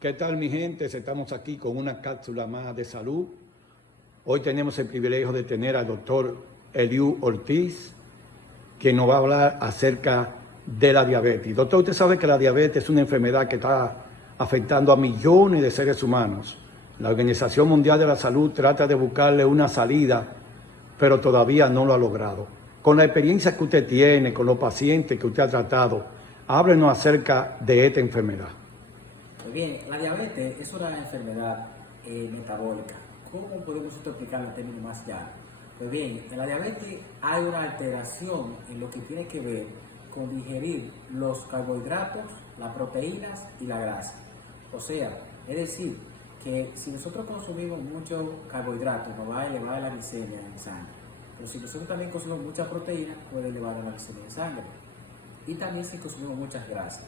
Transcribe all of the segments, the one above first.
¿Qué tal, mi gente? Estamos aquí con una cápsula más de salud. Hoy tenemos el privilegio de tener al doctor Eliu Ortiz, que nos va a hablar acerca de la diabetes. Doctor, usted sabe que la diabetes es una enfermedad que está afectando a millones de seres humanos. La Organización Mundial de la Salud trata de buscarle una salida, pero todavía no lo ha logrado. Con la experiencia que usted tiene, con los pacientes que usted ha tratado, háblenos acerca de esta enfermedad. Pues bien, la diabetes es una enfermedad metabólica. ¿Cómo podemos explicarlo en términos más llanos? Pues bien, en la diabetes hay una alteración en lo que tiene que ver con digerir los carbohidratos, las proteínas y la grasa. O sea, es decir, que si nosotros consumimos mucho carbohidratos, nos va a elevar la glicemia en sangre. Pero si nosotros también consumimos mucha proteína, puede elevar la glicemia en sangre. Y también si consumimos muchas grasas.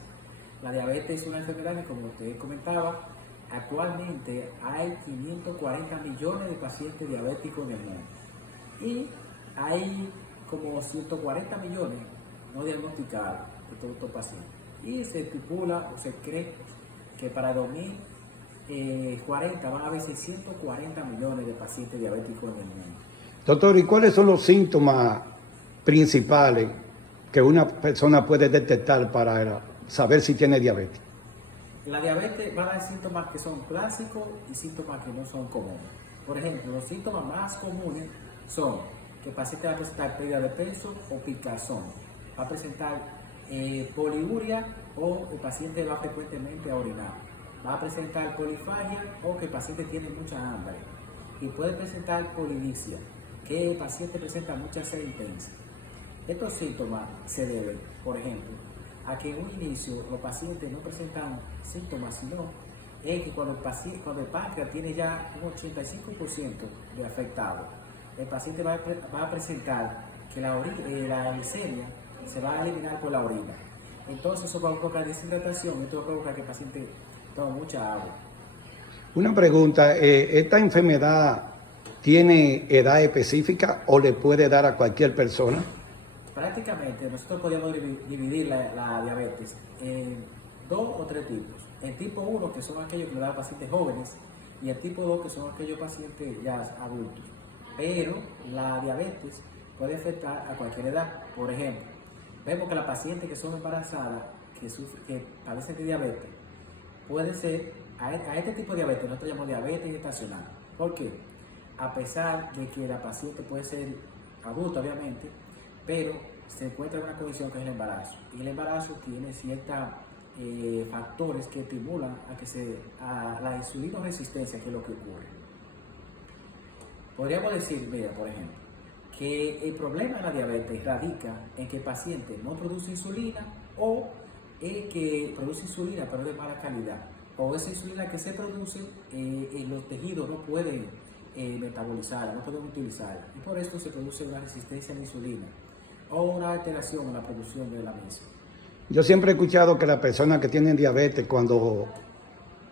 La diabetes es una enfermedad que, como usted comentaba, actualmente hay 540 millones de pacientes diabéticos en el mundo. Y hay como 140 millones no diagnosticados de todos estos pacientes. Y se estipula o se cree que para 2040 van a haber 640 millones de pacientes diabéticos en el mundo. Doctor, ¿y cuáles son los síntomas principales que una persona puede detectar para saber si tiene diabetes? La diabetes va a dar síntomas que son clásicos y síntomas que no son comunes. Por ejemplo, los síntomas más comunes son que el paciente va a presentar pérdida de peso o picazón, va a presentar poliuria o el paciente va frecuentemente a orinar, va a presentar polifagia o que el paciente tiene mucha hambre y puede presentar polidipsia, que el paciente presenta mucha sed intensa. Estos síntomas se deben, por ejemplo, a que en un inicio los pacientes no presentan síntomas, sino es que cuando el páncreas tiene ya un 85% de afectado, el paciente va a presentar que la glicemia se va a eliminar por la orina. Entonces eso va a provocar deshidratación y esto va a provocar que el paciente tome mucha agua. Una pregunta, ¿esta enfermedad tiene edad específica o le puede dar a cualquier persona? Prácticamente nosotros podemos dividir la diabetes en 2 o 3 tipos. El tipo 1, que son aquellos que le dan a pacientes jóvenes, y el tipo 2, que son aquellos pacientes ya adultos. Pero la diabetes puede afectar a cualquier edad. Por ejemplo, vemos que las pacientes que son embarazadas, que padecen de diabetes, puede ser, a este tipo de diabetes nosotros llamamos diabetes gestacional. ¿Por qué? A pesar de que la paciente puede ser adulta, obviamente, pero se encuentra en una condición que es el embarazo. Y el embarazo tiene ciertos factores que estimulan a la insulinoresistencia, que es lo que ocurre. Podríamos decir, mira, por ejemplo, que el problema de la diabetes radica en que el paciente no produce insulina o que produce insulina pero de mala calidad. O esa insulina que se produce, los tejidos no pueden metabolizarla, no pueden utilizarla. Y por esto se produce una resistencia a la insulina o una alteración en la producción de la misma. Yo siempre he escuchado que las personas que tienen diabetes, cuando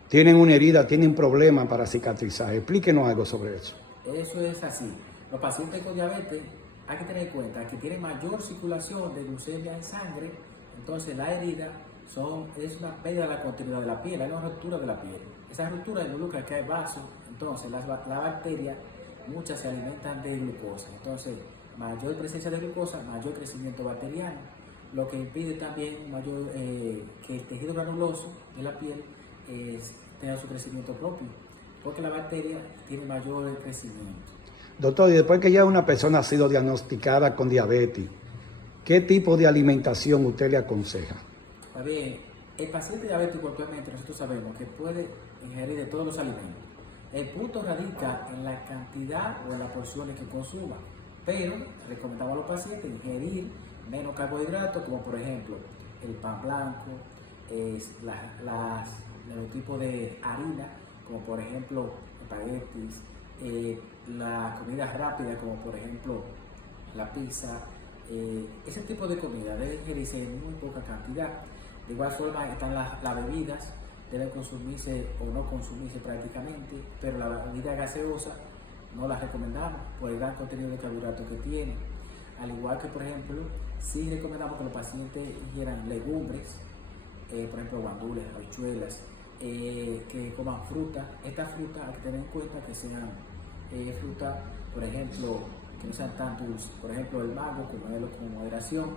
tienen una herida, tienen problemas para cicatrizar. Explíquenos algo sobre eso. Eso es así. Los pacientes con diabetes hay que tener en cuenta que tienen mayor circulación de glucemia en sangre, entonces la herida es una pérdida de la continuidad de la piel, hay una ruptura de la piel. Esa ruptura involucra que hay vasos, entonces las bacterias, muchas se alimentan de glucosa. Entonces, mayor presencia de glucosa, mayor crecimiento bacteriano, lo que impide también que el tejido granuloso de la piel tenga su crecimiento propio, porque la bacteria tiene mayor crecimiento. Doctor, y después que ya una persona ha sido diagnosticada con diabetes, ¿qué tipo de alimentación usted le aconseja? Está bien, el paciente diabético actualmente nosotros sabemos que puede ingerir de todos los alimentos. El punto radica en la cantidad o en las porciones que consuma, pero recomendamos a los pacientes ingerir menos carbohidratos, como por ejemplo el pan blanco, los tipos de harina, como por ejemplo espaguetis, la comida rápida, como por ejemplo la pizza, ese tipo de comida debe ingerirse en muy poca cantidad. De igual forma están las bebidas, deben consumirse o no consumirse prácticamente, pero la bebida gaseosa no la recomendamos por el gran contenido de carbohidratos que tiene. Al igual que, por ejemplo, sí recomendamos que los pacientes ingieran legumbres, por ejemplo, guandules, habichuelas, que coman fruta. Esta fruta hay que tener en cuenta que sean fruta, por ejemplo, que no sean tan dulces. Por ejemplo, el mango, comerlo con moderación,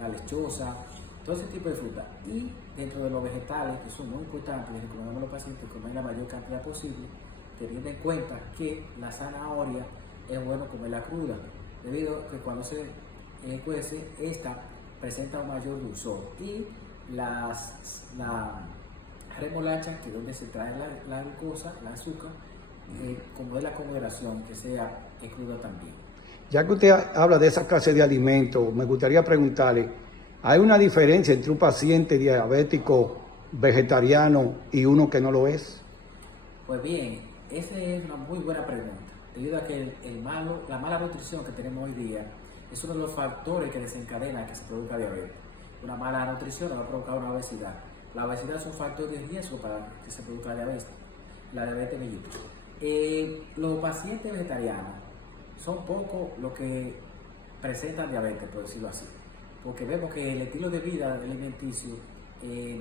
la lechosa, todo ese tipo de fruta. Y dentro de los vegetales, que son muy importantes, les recomendamos a los pacientes comer la mayor cantidad posible, teniendo en cuenta que la zanahoria es bueno comerla cruda, debido a que cuando se cuece, esta presenta un mayor dulzor. Y la remolacha, que es donde se trae la glucosa, el azúcar, como es la con moderación, que sea cruda también. Ya que usted habla de esa clase de alimentos, me gustaría preguntarle, ¿hay una diferencia entre un paciente diabético vegetariano y uno que no lo es? Pues bien, esa es una muy buena pregunta, debido a que la mala nutrición que tenemos hoy día es uno de los factores que desencadena que se produzca diabetes. Una mala nutrición va a provocar una obesidad. La obesidad es un factor de riesgo para que se produzca la diabetes mellitus. Los pacientes vegetarianos son pocos los que presentan diabetes, por decirlo así, porque vemos que el estilo de vida alimenticio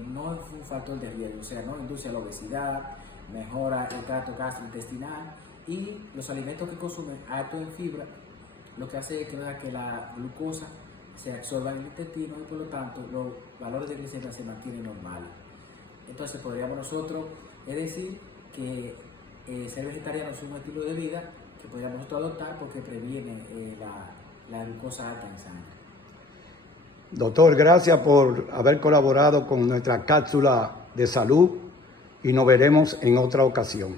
no es un factor de riesgo, o sea, no induce a la obesidad, mejora el tracto gastrointestinal, y los alimentos que consumen altos en fibra, lo que hace es que la glucosa se absorba en el intestino y por lo tanto los valores de glicemia se mantienen normales. Entonces podríamos nosotros decir que ser vegetariano es un estilo de vida que podríamos nosotros adoptar porque previene la glucosa alta en sangre. Doctor, gracias por haber colaborado con nuestra cápsula de salud y nos veremos en otra ocasión.